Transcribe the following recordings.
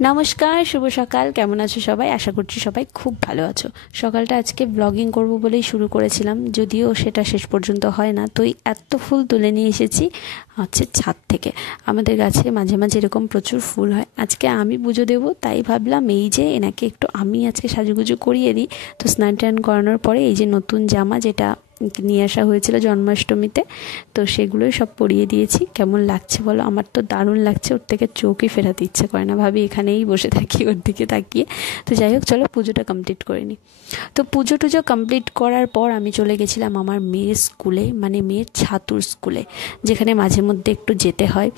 নমস্কার, শুভ সকাল। কেমন আছো সবাই? আশা করছি সবাই খুব ভালো আছো। সকালটা আজকে ব্লগিং করব বলেই শুরু করেছিলাম, যদিও সেটা শেষ পর্যন্ত হয় না। তো এত ফুল তুলে নিয়ে এসেছি ছাদ থেকে। আমাদের গাছে মাঝে মাঝে এরকম প্রচুর ফুল হয়। আজকে আমি পুজো দেবো, তাই ভাবলাম এই যে এনাকে একটু আমি আজকে সাজুগুজু করিয়ে দিই। তো স্নান টান করানোর পরে এই যে নতুন জামা যেটা নিয়ে আসা হয়েছিল জন্মাষ্টমীতে, তো সেগুলোই সব পরিয়ে দিয়েছি। কেমন লাগছে বলো? আমার তো দারুণ লাগছে, ওর থেকে চোখই ফেরাতে ইচ্ছে করে না, ভাবি এখানেই বসে থাকি ওর দিকে তাকিয়ে। তো যাই হোক, চলো পুজোটা কমপ্লিট করে নিই। তো পুজো টুজো কমপ্লিট করার পর আমি চলে গেছিলাম আমার মেয়ের স্কুলে, মানে মেয়ের ছাতুর স্কুলে, যেখানে মাঝে মধ্যে একটু যেতে হয়।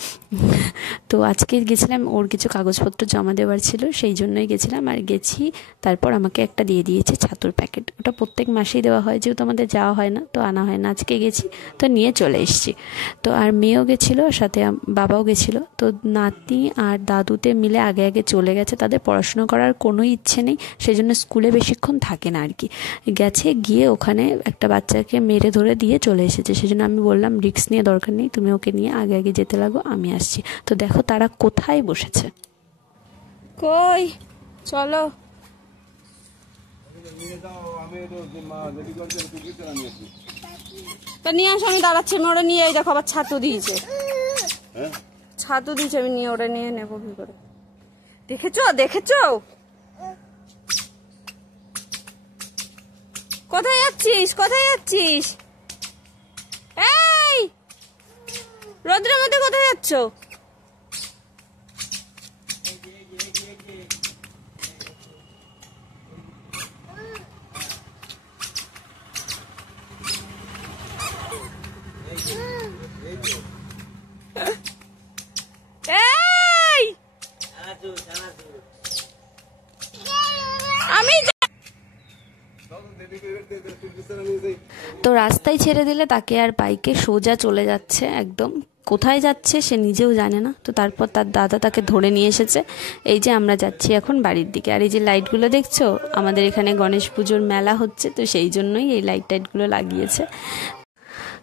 তো আজকে গেছিলাম, ওর কিছু কাগজপত্র জমা দেওয়ার ছিল, সেই জন্যই গেছিলাম। আর গেছি, তারপর আমাকে একটা দিয়ে দিয়েছে ছাতুর প্যাকেট। ওটা প্রত্যেক মাসেই দেওয়া হয়, যেহেতু আমাদের যাওয়া হয় না তো আনা হয় না। আজকে গেছি তো নিয়ে চলে এসেছি। তো আর মেয়েও গেছিলো সাথে, বাবাও গেছিলো। তো নাতি আর দাদুতে মিলে আগে আগে চলে গেছে, তাদের পড়াশোনা করার কোনো ইচ্ছে নেই, সেই জন্য স্কুলে বেশিক্ষণ থাকে না আর কি। গেছে, গিয়ে ওখানে একটা বাচ্চাকে মেরে ধরে দিয়ে চলে এসেছে। সেই জন্য আমি বললাম রিস্ক নিয়ে দরকার নেই, তুমি ওকে নিয়ে আগে আগে যেতে লাগো, আমি আসছি। তো দেখো তারা কোথায় বসেছে। কই চলো, তা নিয়ে আসো, আমি দাঁড়াচ্ছি। আমি ওরা নিয়ে, এই দেখো আবার ছাতু দিয়েছে, ছাতু দিয়েছে, আমি নিয়ে ওরা নিয়ে নেবো কি করে। দেখেছো দেখেছো, কোথায় যাচ্ছিস, কোথায় যাচ্ছিস? এই রোদ্রের মধ্যে কোথায় যাচ্ছ? আমি তো রাস্তায় ছেড়ে দিলে তাকে আর বাইকে সোজা চলে যাচ্ছে একদম। কোথায় যাচ্ছে সে নিজেও জানে না। তো তারপর তার দাদা তাকে ধরে নিয়ে এসেছে। এই যে আমরা যাচ্ছি এখন বাড়ির দিকে। আর এই যে লাইটগুলো দেখছো, আমাদের এখানে গণেশ পুজোর মেলা হচ্ছে, তো সেই জন্যই এই লাইট টাইটগুলো লাগিয়েছে।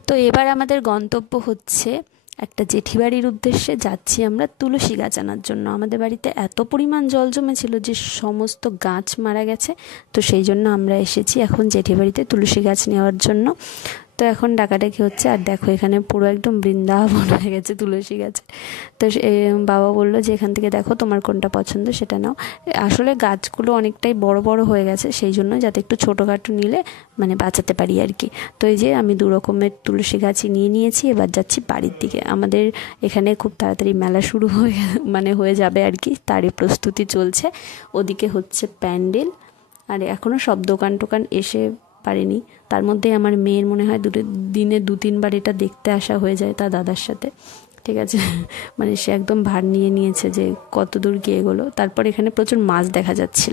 তো এবার আমাদের গন্তব্য হচ্ছে একটা জেঠিবাড়ির উদ্দেশ্যে। যাচ্ছি আমরা তুলসী গাছ আনার জন্য। আমাদের বাড়িতে এত পরিমাণ জল জমেছিল যে সমস্ত গাছ মারা গেছে। তো সেই জন্য আমরা এসেছি এখন জেঠিবাড়িতে তুলসী গাছ নেওয়ার জন্য। তো এখন ডাকাডাকি হচ্ছে। আর দেখো এখানে পুরো একদম বৃন্দাবন হয়ে গেছে তুলসী গাছে। তো বাবা বললো যে এখান থেকে দেখো তোমার কোনটা পছন্দ সেটা নাও। আসলে গাছগুলো অনেকটাই বড় বড় হয়ে গেছে, সেই জন্য যাতে একটু ছোটোখাটো নিলে মানে বাঁচাতে পারি আর কি। তো এই যে আমি 2 রকমের তুলসী গাছই নিয়ে নিয়েছি। এবার যাচ্ছি বাড়ির দিকে। আমাদের এখানে খুব তাড়াতাড়ি মেলা শুরু হয়ে যাবে আর কি, তারই প্রস্তুতি চলছে। ওদিকে হচ্ছে প্যান্ডেল, আর এখনও সব দোকান টোকান এসে পারেনি। তার মধ্যে আমার মেয়ের মনে হয় দিনে 2-3 বার এটা দেখতে আসা হয়ে যায় তার দাদার সাথে। ঠিক আছে, মানে সে একদম ভার নিয়ে নিয়েছে যে কত দূর গিয়ে এগোলো। তারপর এখানে প্রচুর মাছ দেখা যাচ্ছিল।